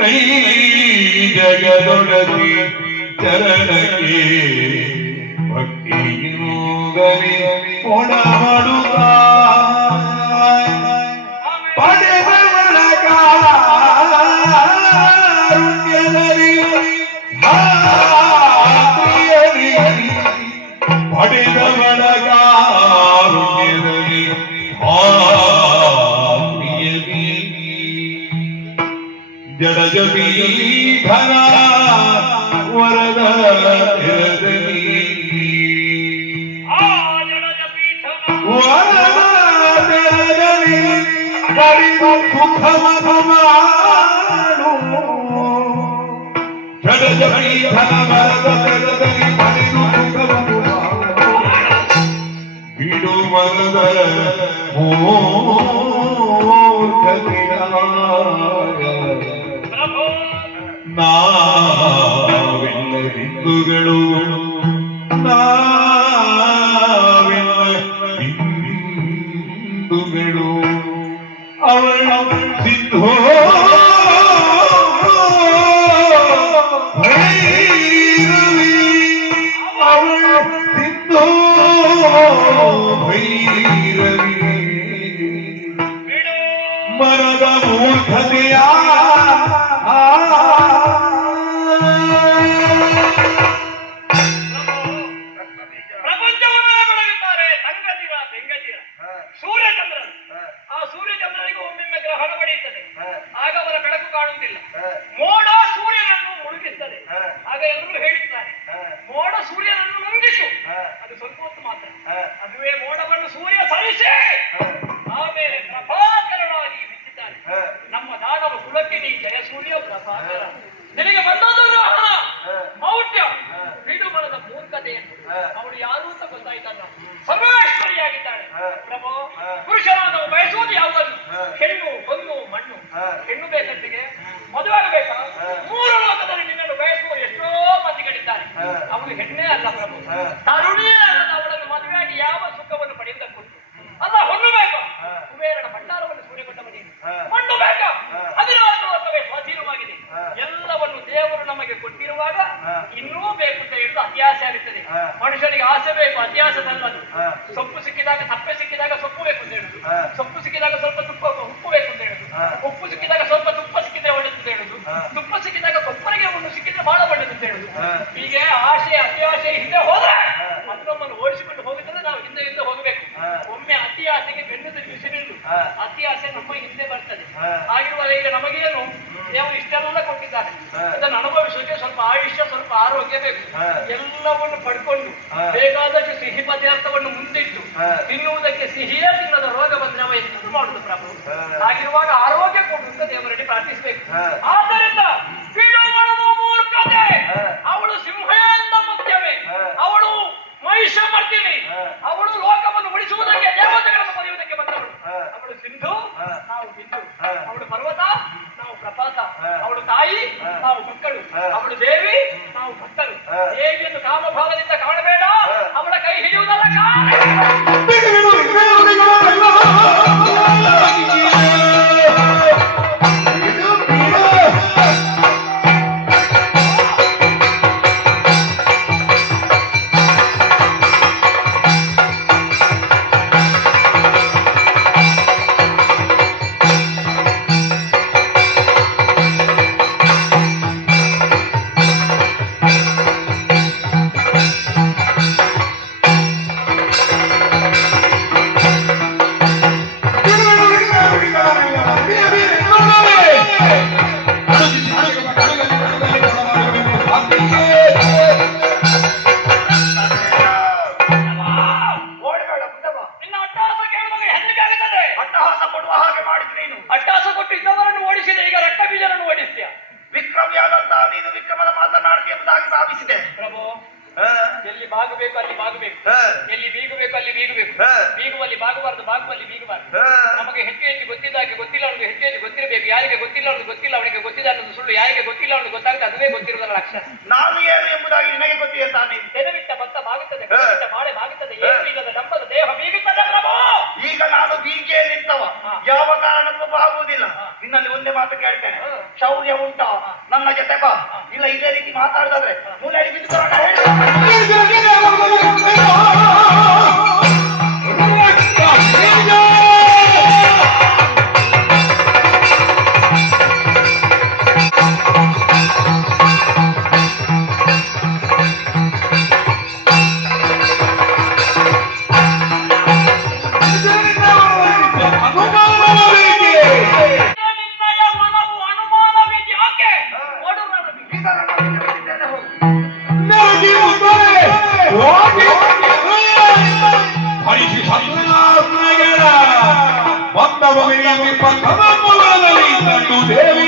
ಕೈ ಜಗದೊಡತಿ ಚರಣಕ್ಕೆ ಭಕ್ತಿಯಿಂದಲೇ ಒಣ ಮಾಡುತ್ತ ಪಡೆದವಳ ಕಾರುಣ್ಯದಲ್ಲಿ ಪಡೆದವಳ ಕಾರುಣ್ಯದಲ್ಲಿ ಜಡಜಬೀಧರ ವರದ ವರದಲ್ಲಿ ಕಡಿಮು ಸುಖಮನ ಮಾಡು ಜಡಜಬೀಧರ ವರದ ತೆರದಲ್ಲಿ ಕಡಿಮು ಸುಖಮನು ಬಿಡು ಮನದ ಮೂರ್ಖತೆಯ ನಾವೆಲ್ಲ ಹಿಂದೂಗಳು ನಾವೆಲ್ಲ ಹಿಂದೂಗಳು ಅವಳ ಸಿದ್ಧೋ ಭೈರವಿ ಅವಳ ಸಿದ್ಧೋ ಭೈರವಿ ಮನದ ಮೂರ್ಖತೆಯ ಮೋಡ ಸೂರ್ಯನನ್ನು ಮುಳುಗಿಸ್ತದೆ. ಆಗ ಎಲ್ಲರೂ ಹೇಳುತ್ತಾರೆ ಮೋಡ ಸೂರ್ಯನನ್ನು ನುಂಗಿಸು, ಅದು ಸ್ವಲ್ಪ ಹೊತ್ತು ಮಾತ್ರ. ಅದುವೇ ಮೋಡವನ್ನು ಸೂರ್ಯ ಸರಿಸಿ ಆಮೇಲೆ ಪ್ರಭಾಕರನಾಗಿ ಮಿಂಚಿದ್ದಾನೆ. ನಮ್ಮ ದಾನವ ಕುಲಕ್ಕೆ ನೀ ಜಯ ಸೂರ್ಯ ಪ್ರಭಾಕರ. ನಿನಗೆ ಬಂದದ್ದು ಹಣ ಮೌಢ್ಯ ಬಿಡು ಮನದ ಮೂರ್ಖತೆಯನ್ನು. ಅವಳು ಯಾರು ಅಂತ ಗೊತ್ತಾಯ್ತಲ್ಲ, ಸರ್ವೇಶ್ವರಿಯಾಗಿದ್ದಾಳೆ. ಪ್ರಭು, ಪುರುಷನಾದವು ಬಯಸುವುದು ಯಾವುದನ್ನು? ಹೆಣ್ಣು, ಹೊನ್ನು, ಮಣ್ಣು. ಹೆಣ್ಣು ಬೇಕಂತಿಗೆ ಮದುವೆ ಆಗಬೇಕಾ? ಮೂರು ಲೋಕದಲ್ಲಿ ನಿನ್ನನ್ನು ಬಯಸುವವರು ಎಷ್ಟೋ ಮಂದಿಗಳಿದ್ದಾರೆ. ಅವಳು ಹೆಣ್ಣೇ ಅಲ್ಲ ಪ್ರಭು, ತರುಣಿಯೇ ಅಲ್ಲದ ಅವಳನ್ನು ಮದುವೆಯಾಗಿ ಯಾವ ಸುಖವನ್ನು ಪಡೆಯುವುದಕ್ಕುಂಟು? ಅಲ್ಲ, ಹೊನ್ನು ಬೇಕಾ? ಕುಬೇರನ ಭಂಡಾರವನ್ನು ಸೂರ್ಯಗೊಂಡವನೇನು? ಮಣ್ಣು ಬೇಕಾ? 14 ಲೋಕವೇ ಸ್ವಾಧೀನವಾಗಿದೆ. ಎಲ್ಲವನ್ನು ದೇವರು ನಮಗೆ ಕೊಟ್ಟಿರುವಾಗ ಇನ್ನೂ ಬೇಕು ಅಂತ ಹೇಳುದು ಅತ್ಯಾಸೆ ಆಗುತ್ತದೆ. ಮನುಷ್ಯನಿಗೆ ಆಸೆ ಬೇಕು, ಅತ್ಯಾಸದಲ್ಲದು. ಸೊಪ್ಪು ಸಿಕ್ಕಿದಾಗ, ತಪ್ಪೆ ಸಿಕ್ಕಿದಾಗ ಸೊಪ್ಪು ಬೇಕು ಅಂತ ಹೇಳುದು. ಸೊಪ್ಪು ಸಿಕ್ಕಿದಾಗ ಸ್ವಲ್ಪ ಉಪ್ಪು ಬೇಕು ಅಂತ ಹೇಳುದು. ಉಪ್ಪು ಸಿಕ್ಕಿದಾಗ ಸ್ವಲ್ಪ ತುಪ್ಪ ಸಿಕ್ಕಿದ್ರೆ ಒಳ್ಳೆದು ಅಂತ ಹೇಳುದು. ತುಪ್ಪ ಸಿಕ್ಕಿದಾಗ ಕೊಪ್ಪರಿಗೆ ಒಂದು ಸಿಕ್ಕಿದ್ರೆ ಬಹಳ ಒಳ್ಳೆದು ಅಂತ ಹೇಳುದು. ಹೀಗೆ ಆಸೆ ಅತ್ಯಾಸೆ ಹಿಂದೆ ಹೋದ್ರೆ ಅದು ನಮ್ಮನ್ನು ಓಡಿಸಿಕೊಂಡು ಹೋಗುತ್ತದೆ. ನಾವು ಹಿಂದೆ ಹಿಂದೆ ಹೋಗಬೇಕು. ಒಮ್ಮೆ ಅತಿ ಆಸೆಗೆ ಬೆನ್ನುದು ಬಿಸಿಲಿದ್ದು ಅತಿ ಆಸೆ ನಮ್ಮ ಹಿಂದೆ ಬರ್ತದೆ. ಆಗಿರುವಾಗ ಈಗ ನಮಗೇನು ದೇವರು ಇಷ್ಟೆಲ್ಲ ಕೊಟ್ಟಿದ್ದಾರೆ, ಇದನ್ನು ಅನುಭವಿಸೋಕೆ ಸ್ವಲ್ಪ ಆಯುಷ್ಯ, ಸ್ವಲ್ಪ ಆರೋಗ್ಯ ಬೇಕು. ಎಲ್ಲವನ್ನು ಪಡ್ಕೊಂಡು ಬೇಕಾದಷ್ಟು ಸಿಹಿ ಪದಾರ್ಥವನ್ನು ಮುಂದಿಟ್ಟು ತಿನ್ನುವುದಕ್ಕೆ ಸಿಹಿಯೇ ತಿನ್ನದ ರೋಗ ಬಂದ್ರೆ ಅವ ಎಂತೂ ಮಾಡುದು ಪ್ರಭು. ಹಾಗಿರುವಾಗ ಆರೋಗ್ಯ ಕೊಡುವಂತ ದೇವರಲ್ಲಿ ಪ್ರಾರ್ಥಿಸಬೇಕು. ಆದ್ದರಿಂದ ಬಿಡು ಮನದ ಮೂರ್ಖತೆ. ಅವಳು ಸಿಂಹದಿಂದ ಮುಖ್ಯವೇ, ಅವಳು ಮಹಿಷ ಮರ್ದಿನಿ, ಅವಳು ಲೋಕವನ್ನು ಉಳಿಸುವುದಕ್ಕೆ, ದೇವತೆಗಳನ್ನು ಪಡೆಯುವುದಕ್ಕೆ ಬಂದವಳು. ಅವಳು ಸಿಂಧು, ನಾವು ಬಿಂದು. ಅವಳು ಪರ್ವತ, ನಾವು ಪ್ರಪಾತ. ಅವಳು ತಾಯಿ, ನಾವು ಮಕ್ಕಳು. ಅವಳು ದೇವಿ, ನಾವು ಭಕ್ತರು. ದೇವಿಯನ್ನು ಕಾಮಭಾವದಿಂದ ಕಾಣಬೇಡ, ಅವಳ ಕೈ ಹಿಡಿಯುವುದಲ್ಲ ಕಾರಣ. ಬಾಗಬೇಕು ಅಲ್ಲಿ ಬಾಗಬೇಕು, ಎಲ್ಲಿ ಬೀಗಬೇಕು ಅಲ್ಲಿ ಬೀಗಬೇಕು. ಬೀಗುವಲ್ಲಿ ಬಾಗಬಾರದು, ಬಾಗುವಲ್ಲಿ ಬೀಗಬಾರದು. ನಮಗೆ ಹೆಚ್ಚು ಹೆಚ್ಚು ಗೊತ್ತಿದ್ದಾಗೆ ಗೊತ್ತಿಲ್ಲ ಅನ್ನೋದು ಹೆಚ್ಚು ಹೆಚ್ಚು ಗೊತ್ತಿರಬೇಕು. ಯಾರಿಗೆ ಗೊತ್ತಿಲ್ಲ ಅನ್ನೋದು ಗೊತ್ತಿಲ್ಲ, ಅವನಿಗೆ ಗೊತ್ತಿದೆ ಅನ್ನೋದು ಸುಳ್ಳು. ಯಾರಿಗೆ ಗೊತ್ತಿಲ್ಲ ಅನ್ನೋದು ಗೊತ್ತಾಗುತ್ತೆ, ಅದುವೇ ಗೊತ್ತಿರುವುದರ ಲಕ್ಷಣ. ನಾನು ಏನು ಎಂಬುದಾಗಿ ನಿನಗೆ ಗೊತ್ತಿದೆ ತಾನೆ. ತೆನವಿಟ್ಟ ಭತ್ತ ಬಾಗುತ್ತದೆ, ಬಾಳೆ ಬಾಗುತ್ತದೆ, ಏನು ಇಲ್ಲದ ಡಂಬದ ದೇಹ ಬೀಗುತ್ತದೆ ಪ್ರಭು. ಈಗ ನಾನು ಬೀಗೆ ನಿಂತವ, ಯಾವ ಕಾರಣಕ್ಕೂ ಬಾಗುವುದಿಲ್ಲ. ನಿನ್ನಲ್ಲಿ ಒಂದೇ ಒಂದೇ ಮಾತು ಕೇಳ್ತೇನೆ. ಶೌರ್ಯ ಉಂಟಾ ನನ್ನ ಜೊತೆ ಬಾ, ಇಲ್ಲ ಇದೇ ರೀತಿ ಮಾತಾಡಿದ್ರೆ ಮೂಲೆಯಲ್ಲಿ ಬಿದ್ದು ನಿನ್ನಯ ಮನವು ಅನುಮಾನವಿದ್ಯಾಕೆ ಹರಿಸಿ ಸಂತನಾತ್ಮಗೆಡ ಬಂದ ಮಗನಿಗೆ ಪ್ರಥಮ ಮೂಲದಲ್ಲಿ ತಂದು ದೇವ